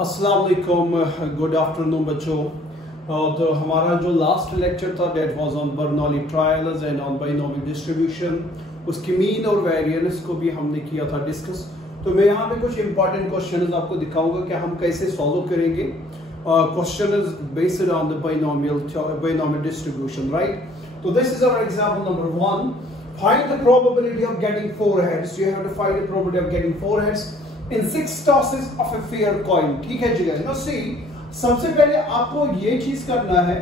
अस्सलाम वालेकुम, good afternoon बच्चों। तो हमारा जो लास्ट लेक्चर था that was on Bernoulli trials and on binomial distribution, उसकी मीन और वेरिएंस को भी हमने किया था डिस्कस। तो मैं यहाँ पे कुछ इंपॉर्टेंट क्वेश्चंस आपको दिखाऊंगा कि हम कैसे सॉल्व करेंगे। Question is based on the binomial distribution, right. तो this is our example number 1। Find the probability of getting 4 heads. You have to find the probability of getting 4 heads in 6 tosses of a fair coin। ठीक है जी guys. Now see, सबसे पहले आपको ये चीज करना है,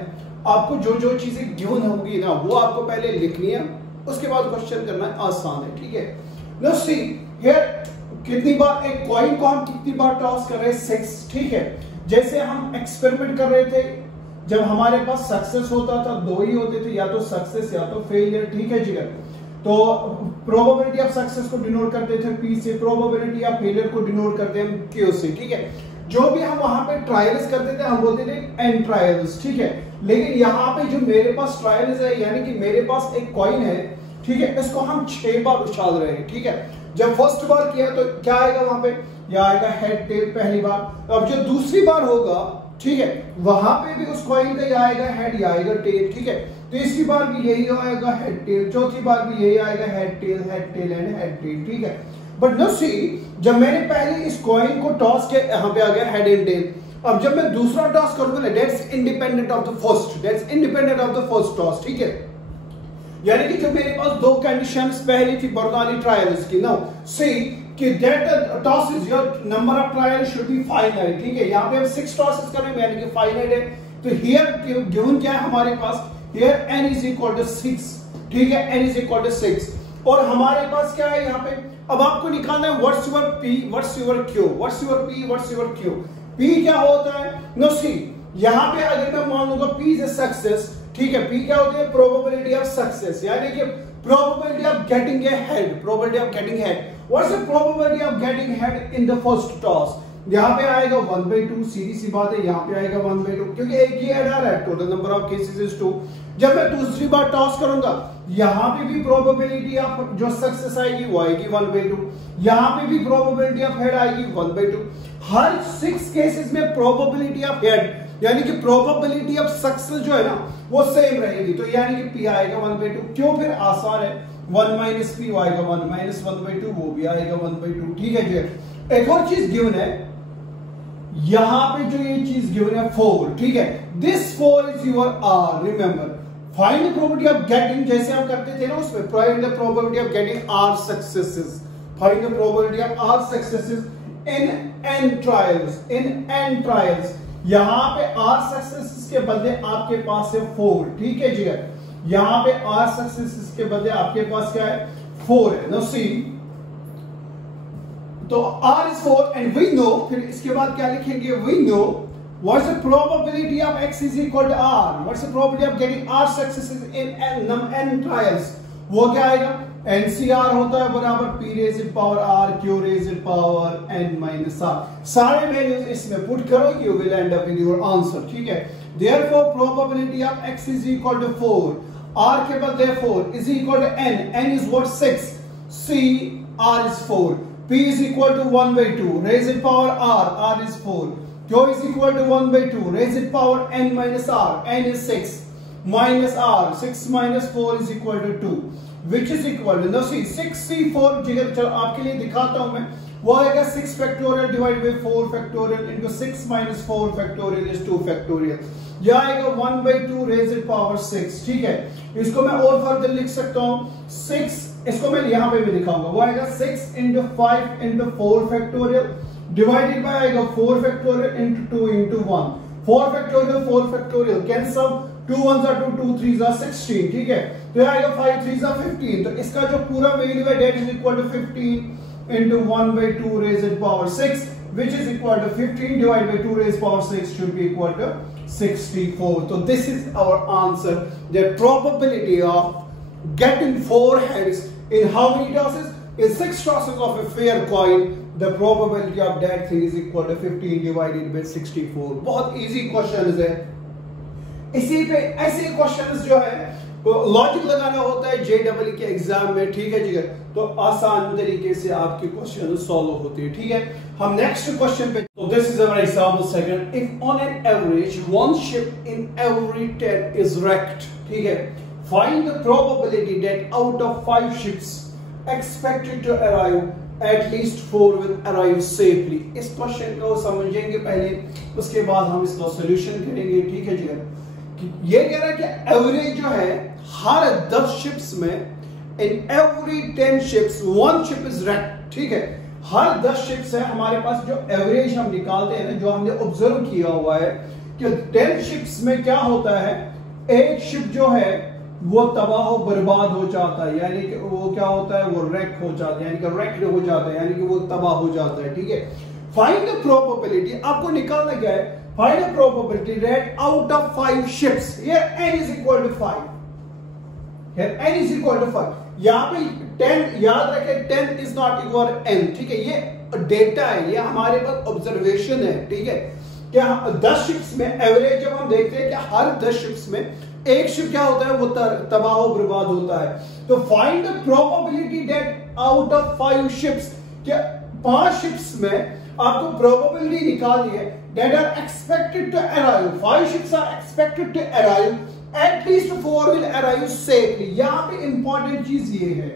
आपको जो जो चीजें गिवन होंगी ना वो आपको पहले लिखनी है, उसके बाद क्वेश्चन करना है, आसान है। ठीक है। नाउ सी हियर, कितनी बार एक कॉइन को हम कितनी बार टॉस कर रहे हैं? 6। ठीक है। जैसे हम एक्सपेरिमेंट कर रहे थे, जब हमारे पास सक्सेस होता था, 2 ही होते थे, या तो सक्सेस या तो फेलियर। ठीक है जी गाइस। तो प्रोबेबिलिटी ऑफ सक्सेस को डिनोट करते थे P से, प्रोबेबिलिटी ऑफ फेलियर को डिनोट करते हैं Q से। ठीक है। जो भी हम वहां पे ट्रायल्स करते थे हम बोलते थे एन ट्रायल्स। ठीक है। लेकिन यहाँ पे जो मेरे पास ट्रायल्स है, यानी कि मेरे पास एक कॉइन है, ठीक है, इसको हम 6 बार उछाल रहे हैं। ठीक है। जब फर्स्ट बार किया तो क्या आएगा वहां पे? या आएगा हेड टेल पहली बार। अब जो दूसरी बार होगा, ठीक है, वहां पे भी उस कॉइन का या आएगा हेड या आएगा टेल। ठीक है। तीसरी बार भी यही आएगा हेड टेल, चौथी बार भी यही आएगा head tail and head tail. ठीक है। बट नो सी, जब मैंने पहले इस कॉइन को टॉस किया, यहां पे आ गया हेड एंड टेल। अब जब मैं दूसरा टॉस करूंगा ना, that's independent of the first toss. ठीक है। यानी कि जो मेरे पास 2 कंडीशंस पहली थी बर्नौली ट्रायल्स की। नाउ सी कि that toss is your number of trial should be finite. ठीक है। यहां पे हम 6 टॉसेस कर रहे हैं, यानी कि फाइनाइट है। तो हियर गिवन क्या है हमारे पास? Here n is equal to 6। ठीक है। n is equal to 6। और हमारे पास क्या है यहाँ पे? अब आपको निकालना है what's your P, what's your Q, what's your P, what's your Q। P क्या होता है? No see, यहाँ पे अगर मैं मान लूंगा P is a success, ठीक है, P क्या होती है? Probability of success, यानी कि probability of getting a head, probability of getting head। What's the probability of getting head in the first toss? यहाँ पे आएगा 1/2, सीधी सी बात है। यहाँ पे आएगा 1/2, क्योंकि एक ही हेड आ रहा है, total number of cases is 2। जब मैं दूसरी बार टॉस करूंगा, यहाँ पे भी प्रोबेबिलिटी ऑफ जो सक्सेस आएगी वो आएगी 1/2, यहाँ पे भी प्रोबेबिलिटी ऑफ हेड आएगी 1/2। हर 6 केसेस में प्रोबेबिलिटी ऑफ हेड, यानी कि प्रोबेबिलिटी ऑफ सक्सेस जो है ना वो सेम रहेगी। तो यानी कि P आएगा 1/2। क्यों? फिर आसान है, 1 - P आएगा 1 - 1/2, वो भी आएगा 1/2। ठीक है जी। एक और चीज गिवन है, यहां पे जो ये चीज गिवन है 4। ठीक है। This 4 is your R। Remember, find the probability of getting, जैसे हम करते थे ना उसमें, find the probability of getting R successes. Find the probability of R successes in n trials. यहां पे R सक्सेसेस के बदले आपके पास है 4। ठीक है जी। यहां पे R सक्सेसेस के बदले आपके पास क्या है? 4 है। नाउ सी, तो R is 4 and we know, फिर इसके बाद क्या लिखेंगे? We know what's the probability of X is equal to R। What's the probability of getting R successes in n trials? वो क्या आएगा? NCR होता है बराबर P raised power R Q raised power n minus R। सारे values इसमें put करो, you will end up with your answer। ठीक है। Therefore probability of X is equal to 4, R के बदले 4 is equal to n is what? 6, C R is 4, P is equal to 1/2 raised power R is 4, Q is equal to 1/2 raised power n minus R, n is 6 minus R, 6 minus 4 is equal to 2, which is equal to, now see, 6C4, चलो आपके लिए दिखाता हूं मैं, वो आएगा 6 factorial divided by 4 factorial into 6 minus 4 factorial is 2 factorial। यह आएगा 1/2 raised power 6। ठीक है। इसको मैं और फर्दर लिख सकता हूं 6, इसको मैं यहां पे भी दिखाऊंगा, वो आएगा 6 into 5 into 4 factorial divided by आएगा 4 factorial into 2 into 1। 4 factorial cancel, 2 1s are 2, 2 3s are 16। ठीक है। तो ये आएगा 5 3s are 15। तो इसका जो पूरा वैल्यू है that is equal to 15 into 1/2 raised power 6, which is equal to 15 divided by 2 raised power 6 should be equal to 64। So this is our answer, the probability of getting 4 heads in how many tosses? In 6 tosses of a fair coin, the probability of that thing is equal to 15 divided by 64। बहुत easy question है। इसी पे ऐसे questions जो है logic लगाना होता है JEE के एग्जाम में, ठीक है जी। तो आसान तरीके से आपके क्वेश्चन सॉल्व होते हैं, ठीक है। हम नेक्स्ट क्वेश्चन पे, तो this is our example second. If on an average one ship in every 10 is wrecked, ठीक है, find the probability that out of 5 ships expected to arrive at least 4 will arrive safely। इस क्वेश्चन को समझेंगे पहले, उसके बाद हम इसका सॉल्यूशन करेंगे, ठीक है जी। ये कह रहा है कि एवरेज जो है हर 10 शिप्स में इन every 10 ships 1 ship is wrecked, ठीक है। हर 10 शिप्स है हमारे पास, जो एवरेज हम निकालते हैं ना, जो हमने ऑब्जर्व किया हुआ है कि 10 शिप्स में क्या होता है, एक शिप जो है वो तबाह हो बर्बाद हो जाता है, यानी कि वो क्या होता है, वो wreck हो जाता है, यानी कि wrecked हो जाता है, यानी कि वो तबाह हो जाता है, ठीक है। फाइंड द प्रोबेबिलिटी, आपको निकालना क्या है, find the probability that out of 5 ships, ये n is equal to 5, n is equal to 5। यहां पे 10 याद रखें, 10 इज नॉट इक्वल n, ठीक है। ये डेटा है, ये हमारे पास ऑब्जर्वेशन है, ठीक है। क्या 10 शिप्स में एवरेज जब हम देखते हैं कि हर 10 शिप्स में एक शिप क्या होता है, वो तबाह हो बर्बाद होता है। तो find the probability that out of 5 ships, क्या 5 शिप्स में आपको प्रोबेबिलिटी निकालनी है that are expected to arrive, 5 ships are expected to arrive, at least 4 will arrive safely. यहां पे इंपॉर्टेंट चीज ये है,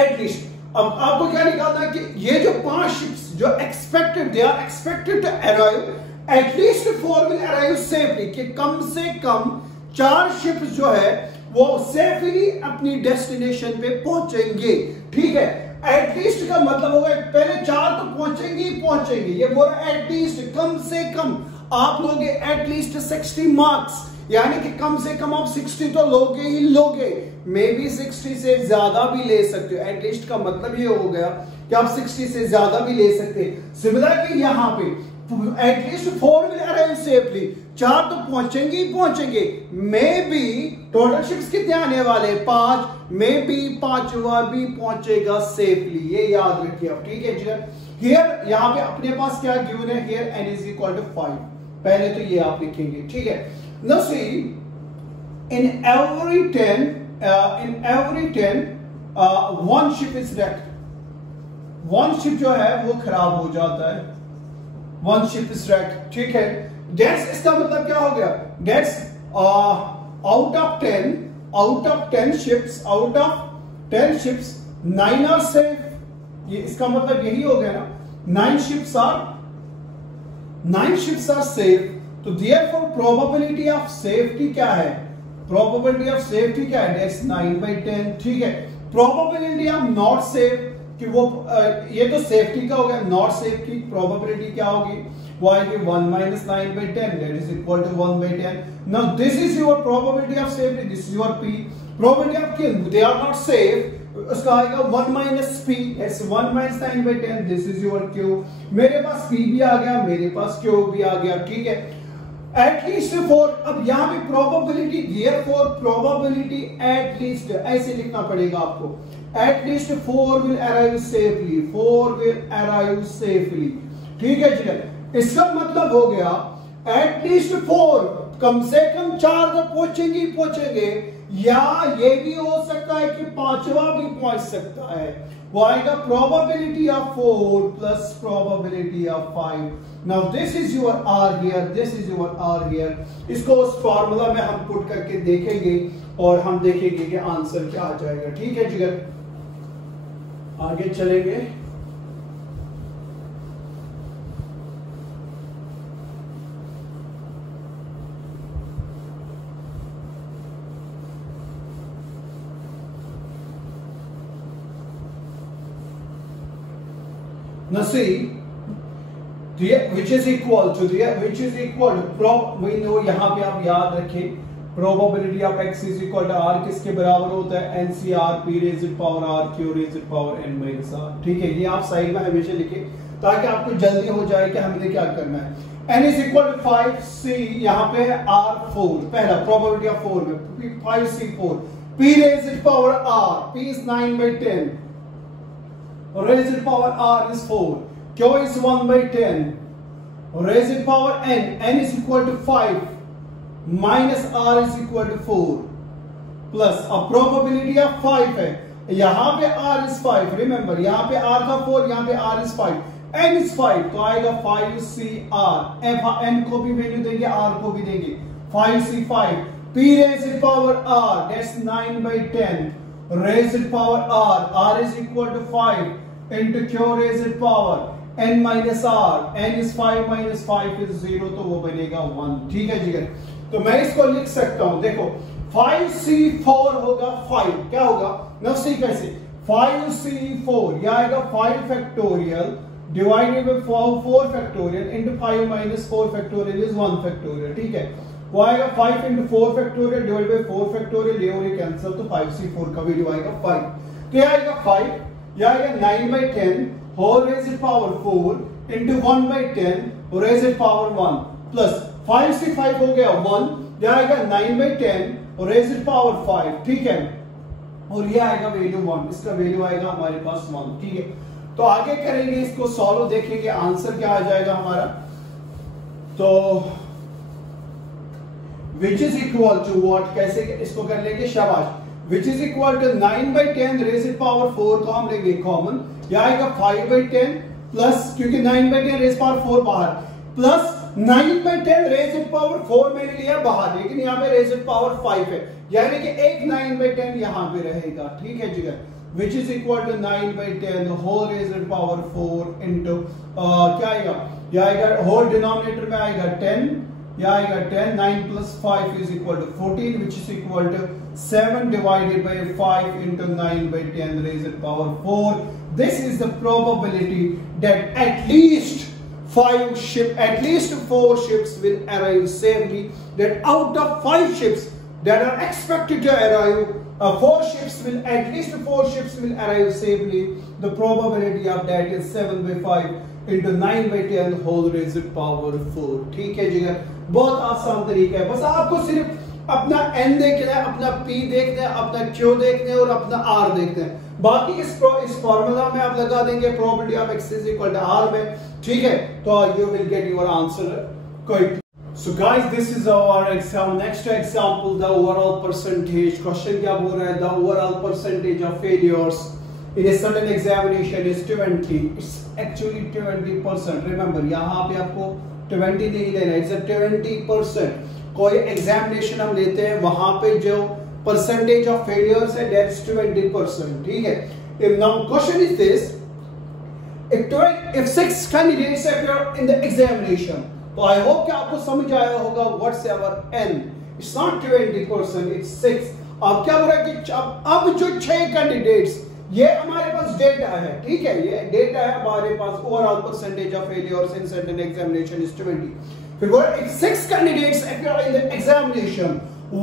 एटलीस्ट। अब आपको क्या निकालना है कि ये जो 5 शिप्स जो expected, they are expected to arrive at least 4 will arrive safely, कि कम से कम 4 शिप्स जो है वो सेफली अपनी डेस्टिनेशन पे पहुंचेंगे, ठीक है। एटलीस्ट का मतलब होगा पहले 4 तो पहुंचेंगे ही पहुंचेंगे, ये बोला एटलीस्ट, कम से कम आप लोगे एटलीस्ट 60 मार्क्स, यानी कि कम से कम आप 60 तो लोगे ही लोगे, मे बी 60 से ज्यादा भी ले सकते हो। एटलीस्ट का मतलब ये हो गया कि आप 60 से ज्यादा भी ले सकते हैं। सिमिलरली यहाँ पे एटलीस्ट 4 विल अराइव सेफली, 4 तो पहुंचेंगे ही पहुंचेंगे, मे बी टोटल शिप्स कितने आने वाले 5, मे बी 5वां भी पहुंचेगा सेफली, ये याद रखिए आप, ठीक है जी। हियर यहाँ पे अपने पास क्या गिवन है, here n is equal to 5, पहले तो ये आप लिखेंगे, ठीक है। Now see in every 10 1 ship is wrecked, 1 ship जो है वो खराब हो जाता है, 1 शिप इज wrecked, ठीक है। डेट्स, इसका मतलब क्या हो गया, that's out of 10 ships, out of 10 ships 9 are safe, ये इसका मतलब यही हो गया ना, 9 शिप्स आर सेफ। तो देयरफॉर प्रोबेबिलिटी ऑफ सेफ्टी क्या है, प्रोबेबिलिटी ऑफ सेफ्टी क्या है, डेट्स 9/10, ठीक है। प्रोबेबिलिटी ऑफ नॉट सेफ, कि वो ये तो सेफ्टी का हो गया, नॉट सेफ की प्रोबेबिलिटी क्या होगी, वो आएगी 1 - 9/10, that is equal to 1/10। Now this is your probability of safety, this is your p, probability of kill, they are not safe, उसका आएगा 1 - p, ऐसे 1 - 9/10, दिस इज योर q। मेरे पास p भी आ गया, मेरे पास q भी आ गया, ठीक है। एटलीस्ट 4, अब यहां पे प्रोबेबिलिटी, देयरफॉर प्रोबेबिलिटी एटलीस्ट ऐसे लिखना पड़ेगा आपको, at least 4 will arrive safely, 4 will arrive safely, ठीक है जी। इसका मतलब हो गया एटलीस्ट 4, कम से कम 4 तो पहुंचेंगे ही पहुंचेंगे, या ये भी हो सकता है कि 5वां भी पहुंच सकता है, वो आएगा probability of 4 plus probability of 5। Now this is your r here, this is your r here. इसको उस फार्मूला में हम पुट करके देखेंगे और हम देखेंगे कि आंसर क्या आ जाएगा, ठीक है जिगर। आगे चलेंगे, now see which is equal to we know, यहाँ पे आप याद रखें probability of x is equal to r किसके बराबर होता है, NCR p raise power r q raise power n minus r, ठीक है। ये आप साइड में हमेशा लिखें ताकि आपको जल्दी हो जाए कि हमने क्या करना है। n is equal to 5 c, यहाँ पे है r 4, पहला प्रोबेबिलिटी ऑफ 4 में 5 c 4, p raise power r, p is 9/10, raised power r is 4, q is 1/10, raised power n is equal to 5 minus r is equal to 4, plus अब probability of 5 है, यहां पे r is 5, remember यहां पे r था 4, यहां पे r is 5, n is 5, तो आएगा 5cr, n को भी वैल्यू देंगे, r को भी देंगे, 5c5, p raised power r, that's 9/10 raised power r is equal to 5 into q raised power n minus r, n is 5 minus 5 is 0, तो वो बनेगा 1। ठीक है जी, तो मैं इसको लिख सकता हूं, देखो 5c4 होगा 5, क्या होगा ना सी कैसे 5c4, यह आएगा 5 factorial divided by 4 factorial into 5 minus 4 factorial is 1 factorial. ठीक है, वो आएगा 5 into 4 factorial divide by 4 factorial, ये और ये कैंसिल, तो 5c4 का वैल्यू आएगा 5, तो ये आएगा 5, ये आएगा 9/10 whole raised power 4 into 1/10 raised power 1 plus 5c5 हो गया 1, ये आएगा 9/10 रेज़्ड पावर 5। ठीक है, और ये आएगा वैल्यू 1, इसका वैल्यू आएगा हमारे पास 1। ठीक है, तो आगे करेंगे इसको सॉल्व, देखेंगे आंसर क्या आ जाएगा हमारा। तो which is equal to what, कैसे इसको कर लेंगे, शाबाश, which is equal to 9/10 raised power 4 को हम लेंगे कॉमन, यह आएगा 5/10 प्लस, क्योंकि 9/10 रेज़ पावर 4 बाहर, प्लस 9/10 रेज़ड पावर 4 मैंने लिया बाहर, लेकिन यहाँ पे रेज़ड पावर 5 है, यानी कि एक 9/10 यहाँ पे रहेगा। ठीक है जी, which is equal to 9/10 whole raised power 4 into क्या आएगा, यह आएगा होल डिनोमिनेटर में आएगा 10, यह आएगा 10, 9 plus 5 is equal to 14, which is equal to 7 divided by 5 into 9/10 raised power 4. This is the probability that at least 4 ships will arrive safely. That out of 5 ships that are expected to arrive, 4 ships will arrive safely. The probability of that is 7/5 into 9/10 whole raised power 4. ठीक है जी, बहुत आसान तरीका है, बस आपको सिर्फ अपना n देखना है, अपना p देखना है, अपना q देखना है और अपना r देखना है, बाकी इस फॉर्मूला में आप लगा देंगे probability of x is equal to r में। ठीक है, तो you will get your answer quick. So guys, this is our exam. Next example, the overall percentage. Question क्या बोल रहा है? The overall percentage of failures in a certain examination is 20. It's actually 20%. Remember, यहाँ पे आपको 20 नहीं लेना, it's a 20%. कोई एग्जामिनेशन हम लेते हैं, वहां पे जो परसेंटेज ऑफ फेलियर्स है that's 20%. ठीक है, if now question is this, if 6 candidates appear in the examination, तो आई होप कि आपको समझ आया होगा what's our n, it's not 20%, it's 6। अब क्या हो रहा है कि अब जो 6 कैंडिडेट्स, ये हमारे पास डेटा है, ठीक है, ये डेटा है हमारे पास, overall percentage of failures in certain examination is 20। फिर बोला if 6 candidates appear in the examination,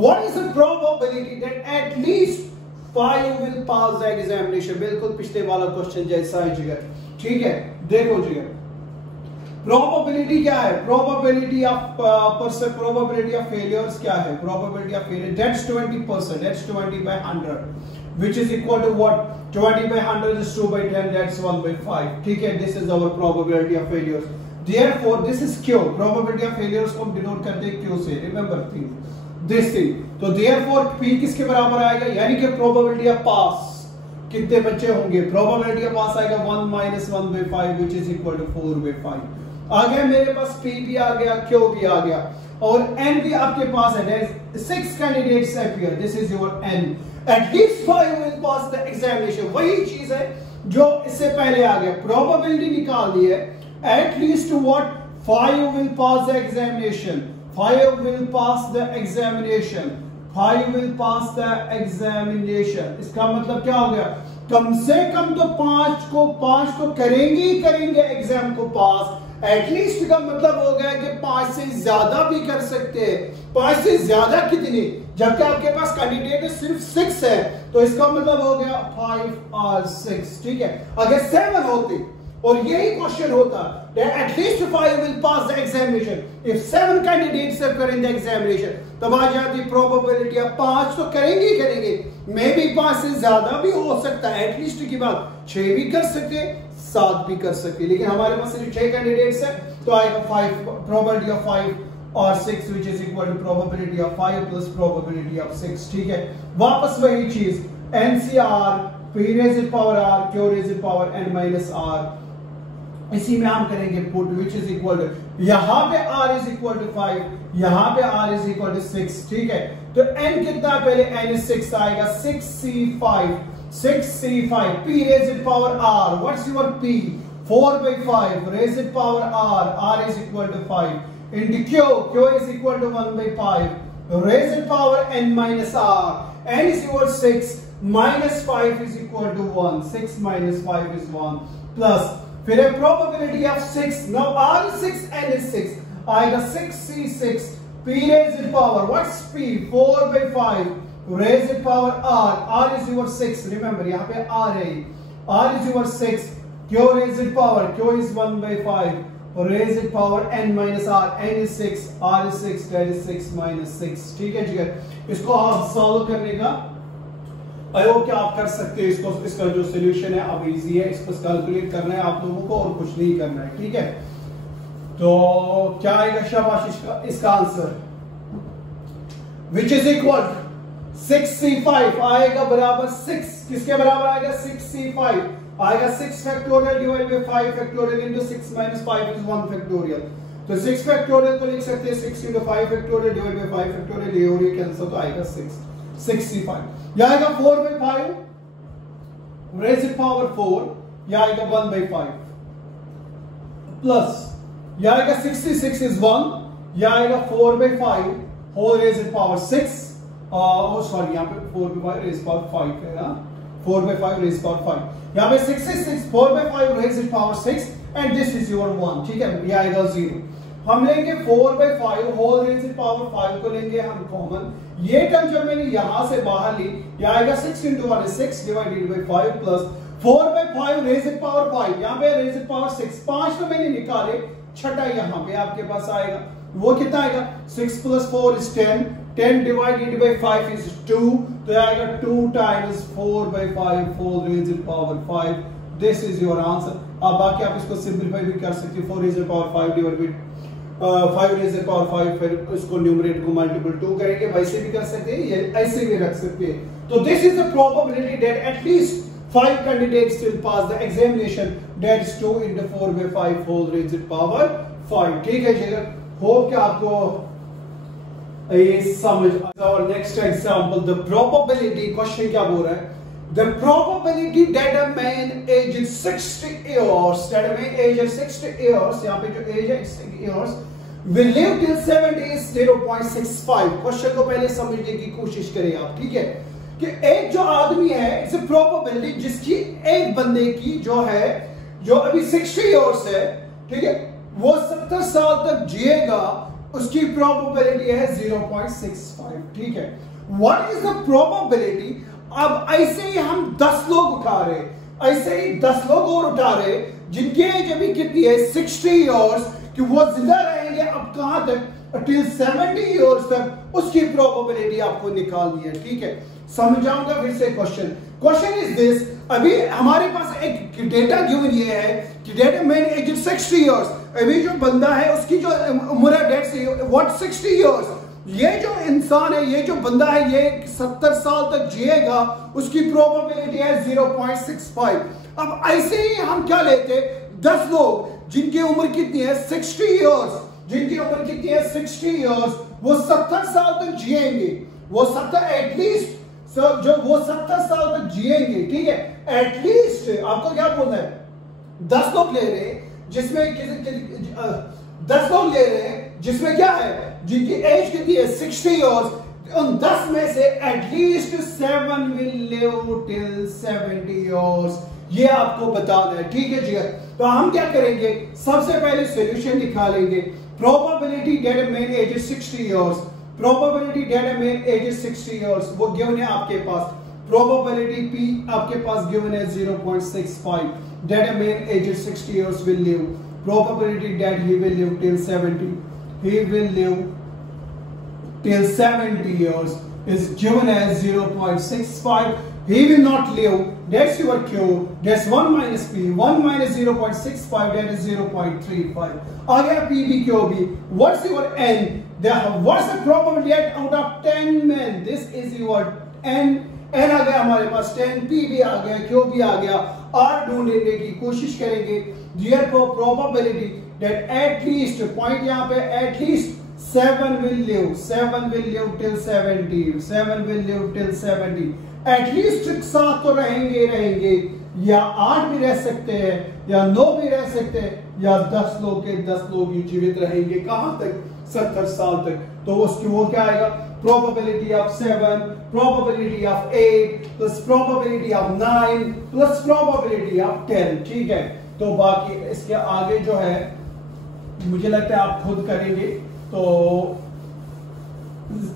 what is the probability that at least 5 will pass the examination? बिल्कुल पिछले वाला क्वेश्चन जैसा है जिगर। ठीक है, देखो जिगर, प्रोबेबिलिटी क्या है, प्रोबेबिलिटी ऑफ फेलियर्स क्या है, probability of failure that's 20%, that's 20/100 which is equal to what, 20/100 is 2/10, that's 1/5। ठीक है, this is our probability of failures, therefore this is q, probability of failures को हम डिनोट करते हैं q से, remember this thing, तो therefore p किसके बराबर आएगा, यानी कि प्रोबेबिलिटी ऑफ पास कितने बच्चे होंगे, प्रोबेबिलिटी ऑफ पास आएगा 1 minus 1/5 which is equal to 4/5। आ गया मेरे पास p भी आ गया, q भी आ गया, और n भी आपके पास है, 6 candidates appear, this is your n, at least 5 will pass the examination। वही चीज है जो इससे पहले आ गया, प्रोबेबिलिटी निकाल दी है, at least what, 5 will pass the examination, 5 will pass the examination, 5 will pass the examination। इसका मतलब क्या हो गया, कम से कम तो 5 तो करेंगे ही करेंगे एग्जाम को पास, एटलीस्ट का मतलब हो गया कि 5 से ज्यादा भी कर सकते हैं। 5 से ज्यादा कितनी, जबकि आपके पास कैंडिडेट सिर्फ 6 है, तो इसका मतलब हो गया 5 और 6। ठीक है, अगर 7 होते और यही क्वेश्चन होता at least 5 will pass the examination, if 7 candidates appear in the examination, तब आ जाती प्रोबेबिलिटी अब 5 तो करेंगे ही करेंगे, मे भी 5 से ज्यादा भी हो सकता है, एटलीस्ट की बात 6 भी कर सकते, 7 भी कर सकते, लेकिन हमारे पास सिर्फ 6 कैंडिडेट्स है, तो आएगा 5, प्रोबेबिलिटी ऑफ 5 और 6 which is equal to probability of 5 plus probability of 6, ठीक है। वापस वही चीज NCR P raised to power R Q raised to power n minus R, इसी में हम करेंगे put which is equal to, यहाँ पे R is equal to 5, यहाँ पे R is equal to 6, ठीक है। तो n कितना है, पहले n is 6 आएगा, 6c5 P raised to power R, what's your P, 4 by 5 raised to power R is equal to 5 into Q is equal to 1 by 5 raised to power n minus R, n is equal to 6 minus 5 is equal to 1, 6 minus 5 is 1 plus फिर है probability of 6, now R is 6 n is 6 आएगा 6c6 P raised to power, what's P, 4 by 5 raised to power R is equal to 6, remember यहाँ पे R है, R is equal to 6 Q raised to power, Q is 1 by 5 raised to power n minus R, n is 6, R is 6, that is 6 minus 6, ठीक है जी। इसको आप solve करने का I hope कि आप कर सकते हैं इसको, इसका जो सोल्यूशन है अब इजी है, इसको कैलकुलेट करना है आप लोगों को और कुछ नहीं करना है, ठीक है। तो क्या आएगा शाबाश इसका answer, which is equal 6c5 आएगा बराबर 6, किसके बराबर आएगा, 6c5 आएगा 6 factorial divide by 5 factorial into 6 minus 5 is 1 factorial, तो 6 फैक्टोरियल को लिख सकते हैं 6 into 5 factorial divide by 5 factorial, ये और ये कैंसिल, तो आएगा 6c5, यह आएगा 4 by 5 raised to power 4, यह आएगा 1 by 5 प्लस यह आएगा 66 is 1, यह आएगा 4 by 5 whole raised to power 6, sorry यहाँ पे 4 by 5 raised to power 5 है ना, 4 by 5 raised to power 5, यहाँ पे 66 4 by 5 raised to power 6 and this is your 1, ठीक है, यह आएगा 0। हम लेंगे 4 by 5 whole raised to power 5 को लेंगे हम कॉमन, ये टर्म जब मैंने यहां से बाहर ली, यह आएगा 6 into 1 is 6 divided by 5 plus 4 by 5 raised to power 5, यहाँ पे raised to power 6, 5 तो मैंने निकाले, छठा यहाँ पे आपके पास आएगा, वो कितना आएगा, 6 plus 4 is 10, 10 divided by 5 is 2, तो आएगा 2 times 4 by 5 whole raised to power 5, this is your answer। अब बाकी आप इसको सिंपलीफाई भी कर सकते हो, 4 raised to power 5 divided by 5 raised to power 5, फिर इसको न्यूमरेटर को मल्टीपल 2 करेंगे, वैसे भी कर सकते हैं, ये ऐसे भी रख सकते हैं। तो this is the probability that at least 5 candidates will pass the examination, that is 2 into 4 by 5 whole raised to power 5, ठीक है जी। होप कि आपको ये समझ। और next example, the probability, question क्या बोल रहा है, the probability that a man aged 60 years, यहाँ पे जो एज है 60 years will live till 70 is 0.65। Question को पहले समझने की कोशिश करें आप, ठीक है, कि एक जो आदमी है, इट्स अ प्रोबेबिलिटी जिसकी एक बंदे की जो है, जो अभी 60 years है, ठीक है, वो 70 साल तक जिएगा, उसकी प्रोबेबिलिटी है 0.65, ठीक है। व्हाट इज द प्रोबेबिलिटी, अब ऐसे ही हम 10 लोग उठा रहे, ऐसे ही 10 लोग और उठा रहे जिनकी एज अभी कितनी है 60 years, कि वो जिंदा रहेंगे अब कहां तक, टिल 70 years तक, उसकी प्रोबेबिलिटी आपको निकालनी है, ठीक है। समझाऊंगा फिर से क्वेश्चन इज दिस, अभी हमारे पास एक डेटा गिवन ये है कि डेटा मैन एज 60 years, अभी जो बंदा है उसकी जो उम्र है डेट से व्हाट 60 years, ये जो इंसान है, ये जो बंदा है, ये 70 साल तक जिएगा, उसकी प्रोबेबिलिटी है 0.65। अब ऐसे ही हम क्या लेते, 10 लोग जिनकी उम्र कितनी है 60 years, जिनकी उम्र कितनी है 60 years, वो 70 साल तक जिएंगे, वो 70 एटलीस्ट, जो वो 70 साल तक जिएंगे, ठीक है, एटलीस्ट। आपको क्या बोलना है, 10 लोग ले रहे जिसमें 10 लोग ले रहे हैं जिसमें क्या है, जिनकी एज कितनी है 60 years, उन 10 में से at least 7 will live till 70 years, ये आपको बताना है, ठीक है जी। तो हम क्या करेंगे, सबसे पहले सॉल्यूशन निकालेंगे, probability that a man age 60 years, probability that a man age 60 years, वो गिवन है आपके पास, प्रोबेबिलिटी P आपके पास गिवन है 0.65, that a man age 60 years will live, probability that he will live till 70, he will live till 70 years is given as 0.65, he will not live, that's your Q, that's 1 minus P, 1 minus 0.65, that is 0.35. आ गया P B Q B. What's your N? What's the probability out of 10 men? This is your N. N आ गया हमारे पास 10, P भी आ गया, Q भी आ गया. R ढूंढने की कोशिश करेंगे. Therefore probability that at least point यहाँ पे at least 7 will live till 70, 7 will live till 70. At least 7 तो रहेंगे, या 8 भी रह सकते हैं, या 9 भी रह सकते हैं, या 10 लोग ही जीवित रहेंगे. कहां तक? 70 साल तक. तो उसकी वो क्या आएगा? Probability of 7, probability of 8, plus probability of 9, plus probability of 10. ठीक है. तो बाकी इसके आगे जो है मुझे लगता है आप खुद करेंगे, तो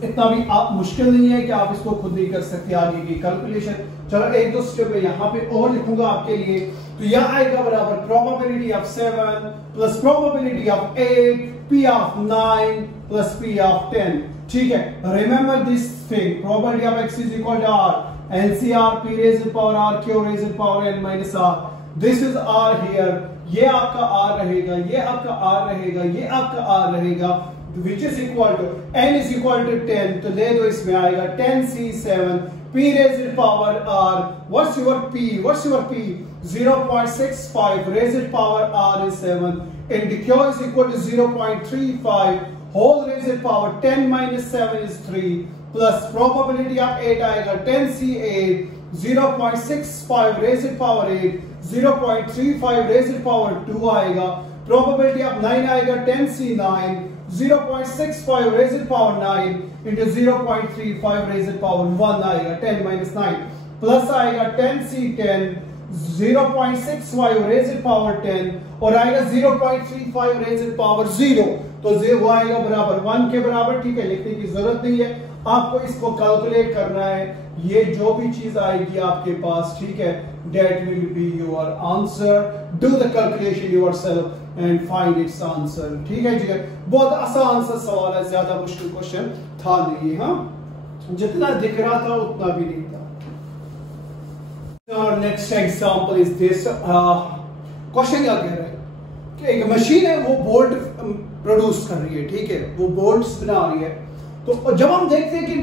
इतना भी आप मुश्किल नहीं है कि आप इसको खुद नहीं कर सकते आगे की कैलकुलेशन. चलो एक दो स्टेप में यहाँ पे और लिखूंगा आपके लिए. तो यह आएगा बराबर probability of 7 plus probability of 8, P of 9 plus P of 10. ठीक है. Remember this thing, probability of x is equal to R, NCR P raised to power R, Q raised to power N minus R. This is R here. ये आपका R रहेगा, ये आपका R रहेगा, ये आपका R रहेगा, which is equal to n is equal to 10. तो ले दो, इसमें आएगा 10C7 P raised to power R. What's your P? 0.65 raised to power R is 7 and Q is equal to 0.35 whole raised to power 10 minus 7 is 3 plus probability of 8 आएगा 10C8 0.65 raised to power 8, 0.35 raised to power 2 आएगा. Probability of 9 आएगा 10C9 0.65 raised to power 9 into 0.35 raised to power 1 आएगा 10 minus 9 plus आएगा 10C10 0.65 raised to power 10 और आएगा 0.35 raised to power 0. तो वो आएगा बराबर 1 के बराबर. ठीक है, लिखने की जरूरत नहीं है, आपको इसको कैलकुलेट करना है. ये जो भी चीज आएगी आपके पास, ठीक है, that will be your answer. Do the calculation yourself and find its answer. ठीक है जी, बहुत आसान सा सवाल है, ज्यादा मुश्किल क्वेश्चन था नहीं. हाँ, जितना दिख रहा था उतना भी नहीं था. Our next example is this. Question क्या कह रहा है कि एक मशीन है, वो बोल्ट प्रोड्यूस कर रही है. ठीक है, वो बोल्ट्स बना रही है. तो जब हम देखते हैं कि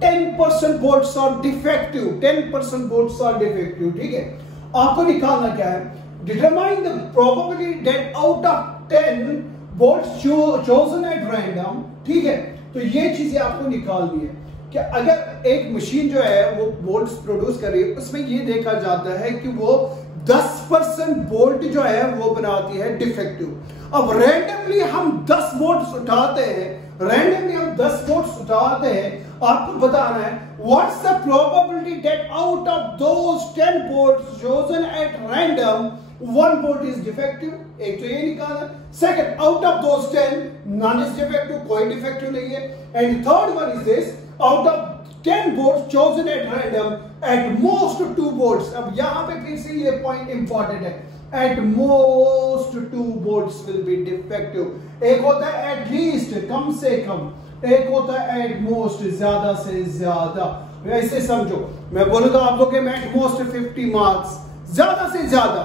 10% bolts are defective, 10% bolts are defective. ठीक है, आपको निकालना क्या है? Determine the probability that out of 10 bolts chosen at random. ठीक है, तो ये चीजें आपको निकालनी है कि अगर एक मशीन जो है वो बोल्ट्स प्रोड्यूस कर रही है, उसमें ये देखा जाता है कि वो 10% बोल्ट जो है वो बनाती है डिफेक्टिव. अब रैंडमली हम 10 बोल्ट्स उठाते हैं, आपको बताना है what's the probability that out of those 10 bolts chosen at random 1 bolt is defective. एक तो ये निकालना. Second, out of those 10 none is defective, कोई डिफेक्टिव नहीं है. And third one is this, out of 10 bolts chosen at random at most 2 bolts. अब यहां पे फिर से ये पॉइंट इंपॉर्टेंट है, at most 2 bolts will be defective. एक होता है at least, कम से कम, एक होता है at most, ज्यादा से ज्यादा. ऐसे समझो, मैं बोलूंगा आप लोग के at most 50 मार्क्स, ज्यादा से ज्यादा.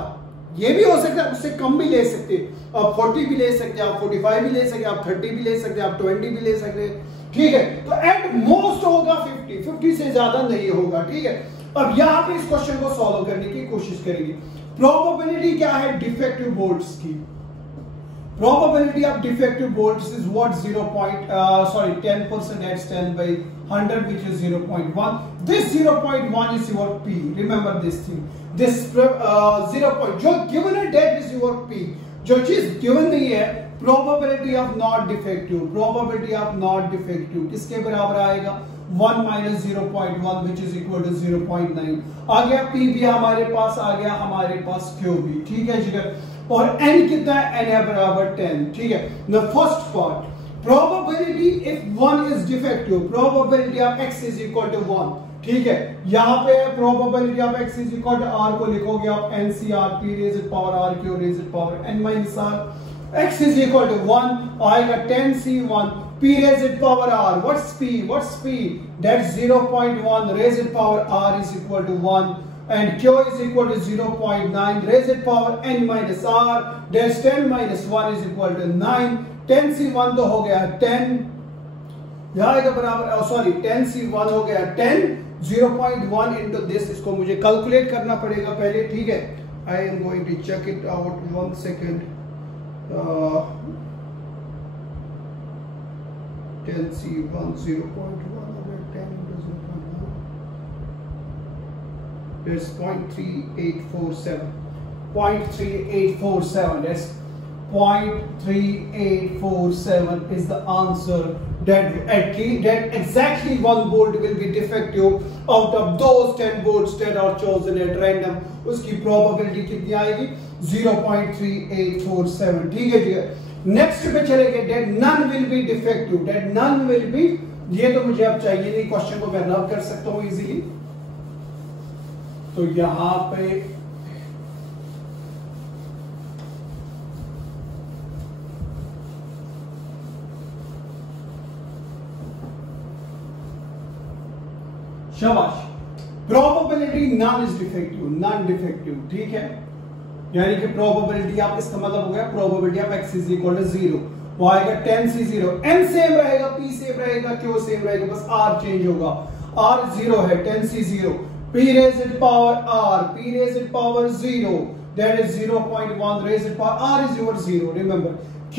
ये भी हो सकता है, उससे कम भी ले सकते हैं. आप 40 भी ले सकते हैं, आप 45 भी ले सकते हैं, आप 30 भी ले सकते हैं, आप 20 भी ले सकते हैं. ठीक है, तो at most होगा 50 से ज्यादा नहीं होगा. ठीक है, अब यहां पे इस क्वेश्चन को सॉल्व करने की कोशिश करेंगे. प्रोबेबिलिटी क्या है डिफेक्टिव बोल्ट्स की? Probability of defective bolts is what? 10% that's 10 by 100, which is 0.1. This 0.1 is your P. Remember this thing. This 0. जो given है that is your P. जो चीज given नहीं है, probability of not defective. Probability of not defective किसके बराबर आएगा? 1 minus 0.1, which is equal to 0.9. आ गया P भी हमारे पास, आ गया हमारे पास Q भी. ठीक है जी. और n कितना है? n है बराबर 10. ठीक है. The first part, probability if 1 is defective, probability of x is equal to 1. ठीक है, यहाँ पे probability of x is equal to r को लिखोगे आप NCR P raised to power r Q raised to power n minus r. x is equal to 1 आएगा 10c1 p raised power r. What's p? That's 0.1 raised power r is equal to 1 and q is equal to 0.9 raised power n minus r. That's 10 minus 1 is equal to 9. 10c1 तो हो गया 10 जाएगा बराबर, sorry 10c1 हो गया 10. 0.1 into this, इसको मुझे calculate करना पड़ेगा पहले, ठीक है. I am going to check it out 1 second. 10c1 0.1 over 10 into 0.1. That's 0.3847. 0.3847. That's 0.3847 is the answer. That exactly 1 bolt will be defective out of those 10 bolts that are chosen at random. उसकी probability कितनी आएगी? 0.3847. ठीक है. Next पे चलेंगे. That none will be defective. That none will be, ये तो मुझे अब चाहिए नहीं, क्वेश्चन को मैं रब कर सकता हूँ इजीली. तो यहां पे शाबाश. Probability none is defective, none defective, ठीक है. यानी कि प्रोबेबिलिटी आप, इसका मतलब हो गया probability of x is equal to 0. वो आएगा 10c0. n सेम रहेगा, p सेम रहेगा, q सेम रहेगा, बस r चेंज होगा. r 0 है, 10c0. p raised power r, p raised power 0, that is 0.1 raised power r is equal to 0. Remember, q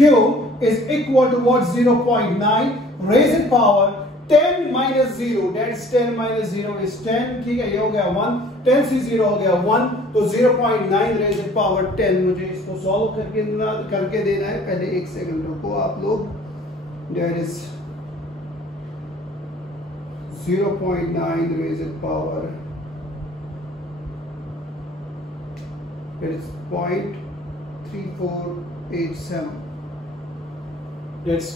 is equal to what? 0.9 raised power 10 minus 0, that's 10 minus 0 is 10. ठीक है, ये हो गया 1. 10c0 हो गया 1, तो 0.9 raised power 10. मुझे इसको सॉल्व करके देना है. पहले एक सेकंड रुको आप लोग. That is 0.9 raised power, that is 0.3487. That's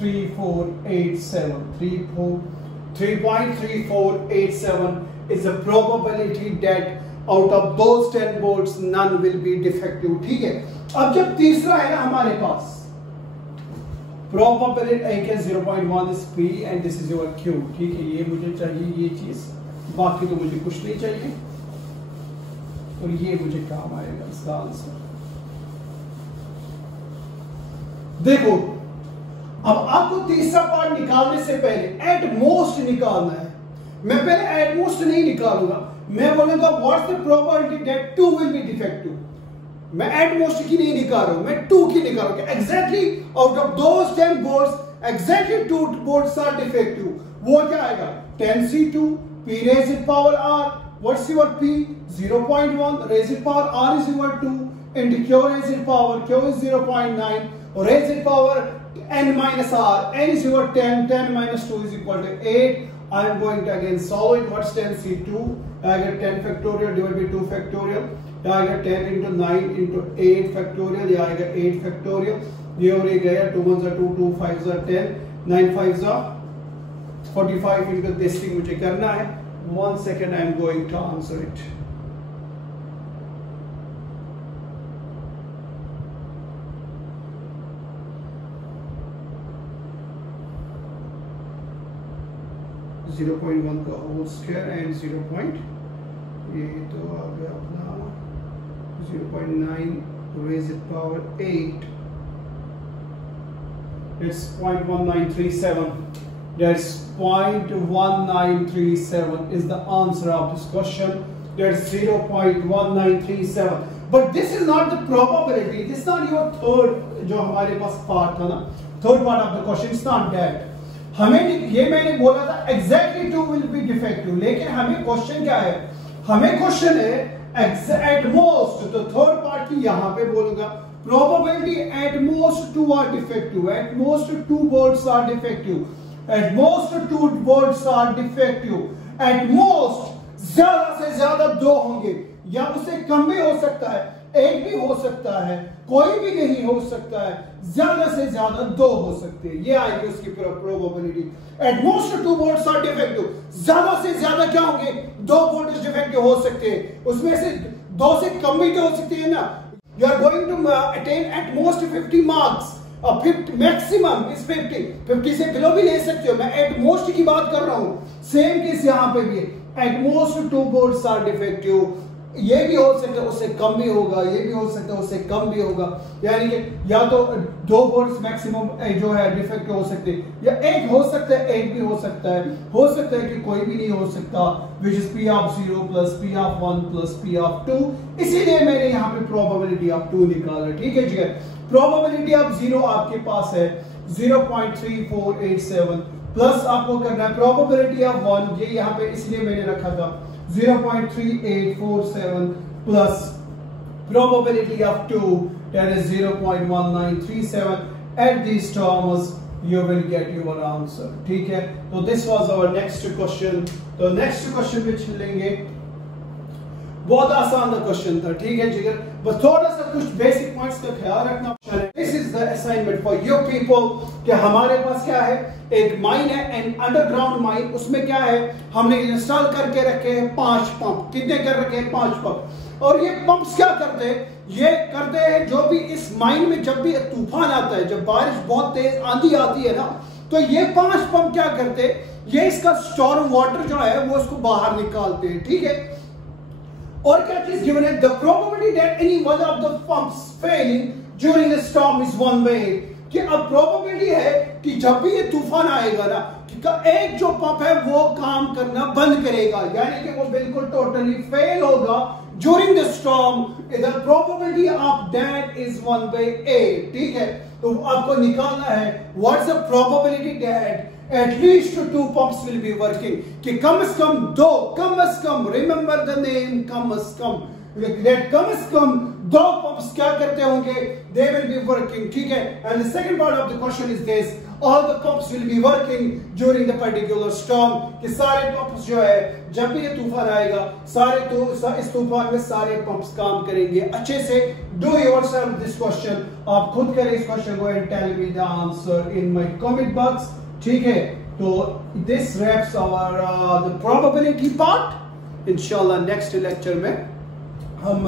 3.3487 is the probability that out of those 10 bolts none will be defective. ठीक है. अब जब तीसरा है ना हमारे पास, probability एक है 0.1 is p and this is your q. ठीक है, ये मुझे चाहिए, ये चीज, बाकी तो मुझे कुछ नहीं चाहिए, और ये मुझे काम आएगा इसका आंसर. देखो, अब आपको तीसरा पार्ट निकालने से पहले एट मोस्ट निकालना है. मैं पहले एट मोस्ट नहीं निकालूंगा, मैं बोलूंगा what's the probability that 2 will be defective. मैं एट मोस्ट की नहीं निकाल रहा हूं, मैं 2 की निकालूंगा. Exactly out of those 10 bolts exactly 2 bolts are defective. वो क्या आएगा? 10c2 p raised power r. What's your p? 0.1 raised power r is equal to and q raised power, q is 0.9 raised power n minus r, n is equal to 10, 10 minus 2 is equal to 8. I am going to again solve it. What's 10c2? I get 10 factorial divided by 2 factorial. I get 10 into 9 into 8 factorial. I get 8 factorial. ये और ये गया, 2 1s are 2, 2 5s are 10, 9 5s are 45 into this thing मुझे करना है. 1 second, I am going to answer it. Zero 0.1 का whole square and 0. ये तो आ गया अपना 0.9 raised power 8. It's 0.1937. That's 0.1937 is the answer of this question. That's 0.1937. But this is not the probability. This is not your third जो हमारे पास part था ना, third part of the question. It's not that. हमें ये मैंने बोला था exactly 2 will be defective, लेकिन हमें क्वेश्चन क्या है? हमें क्वेश्चन है at most, तो थर्ड पार्ट की यहाँ पे बोलूंगा probability at most 2 are defective, at most 2 bolts are defective, at most 2 bolts are defective, at most ज्यादा से ज्यादा 2 होंगे, या उससे कम भी हो सकता है, एक भी हो सकता है, कोई भी नहीं हो सकता है, ज्यादा से ज्यादा 2 हो सकते हैं. ये आएगी उसकी probability. At most 2 bolts are defective. ज्यादा से ज्यादा क्या होंगे? 2 बोल्ट्स डिफेक्टिव हो सकते हैं. उसमें से 2 से कम भी तो हो सकते हैं ना. you are going to attain at most 50 marks, 50 maximum is 50 से बिलो भी ले सकते हो, मैं एट मोस्ट की बात कर रहा हूं। सेम केस यहां पे भी है, at most 2 bolts are defective, ये भी हो सकता है उससे कम भी होगा, ये भी हो सकता है उससे कम भी होगा, यानी कि या तो 2 बोर्ड्स मैक्सिमम जो है डिफेक्टिव हो सकते हैं, या एक हो सकता है, एक भी हो सकता है कि कोई भी नहीं हो सकता, which is P of 0 plus P of 1 plus P of 2। इसीलिए मैंने यहाँ पे प्रोबेबिलिटी ऑफ 2 निकाला। ठीक है जी, प्रोबेबिलिटी ऑफ 0 आपके पास है 0.3487 प्लस आपको करना है प्रोबेबिलिटी ऑफ 1, ये यहाँ पे इसलिए मैंने रखा था 0.3847 plus probability of 2, that is 0.1937. Add these terms, you will get your answer. ठीक है, तो this was our next question. तो next question which लेंगे, बहुत आसान क्वेश्चन था। ठीक है जिगर, बस थोड़ा सा कुछ बेसिक पॉइंट्स का ख्याल रखना। This is the assignment for you people कि हमारे पास क्या है, एक माइन है, एंड अंडरग्राउंड माइन, उसमें क्या है, हमने इंस्टॉल करके रखे हैं 5 पंप। कितने कर रखे हैं? 5 पंप। और ये पंप्स क्या करते हैं, ये करते हैं जो भी इस माइन में जब भी तूफान आता है, जब बारिश बहुत तेज आंधी आती है ना, तो ये 5 पंप क्या करते हैं, ये इसका स्टॉर्म वाटर जो है वो उसको बाहर निकालते हैं। ठीक है, और क्या चीज गिवन है, the probability that any one of the pumps failing during the storm is 1/8, कि अब प्रोबेबिलिटी है कि जब भी ये तूफान आएगा ना, कि एक जो पंप है वो काम करना बंद करेगा, यानी कि वो बिल्कुल टोटली फेल होगा during the storm. The probability of that is 1/8। ठीक है, तो आपको निकालना है what's the probability that at least 2 pumps will be working, कि कम से कम 2, कम से कम, remember the name, कम से कम, that कम से कम 2 pumps क्या करते होंगे, they will be working। ठीक है, and the second part of the question is this, all the pumps will be working during the particular storm, कि सारे पंप्स जो है जब भी ये तूफान आएगा, इस तूफान में सारे पंप्स काम करेंगे अच्छे से। Do yourself this question, आप खुद करें इस क्वेश्चन को and tell me the answer in my comment box। ठीक है, तो this wraps over the probability part. इंशाल्लाह नेक्स्ट लेक्चर में हम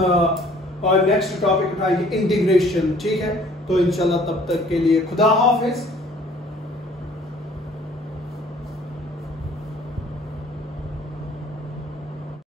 नेक्स्ट टॉपिक उठाएंगे इंटीग्रेशन। ठीक है, तो इंशाल्लाह तब तक के लिए खुदा हाफिज।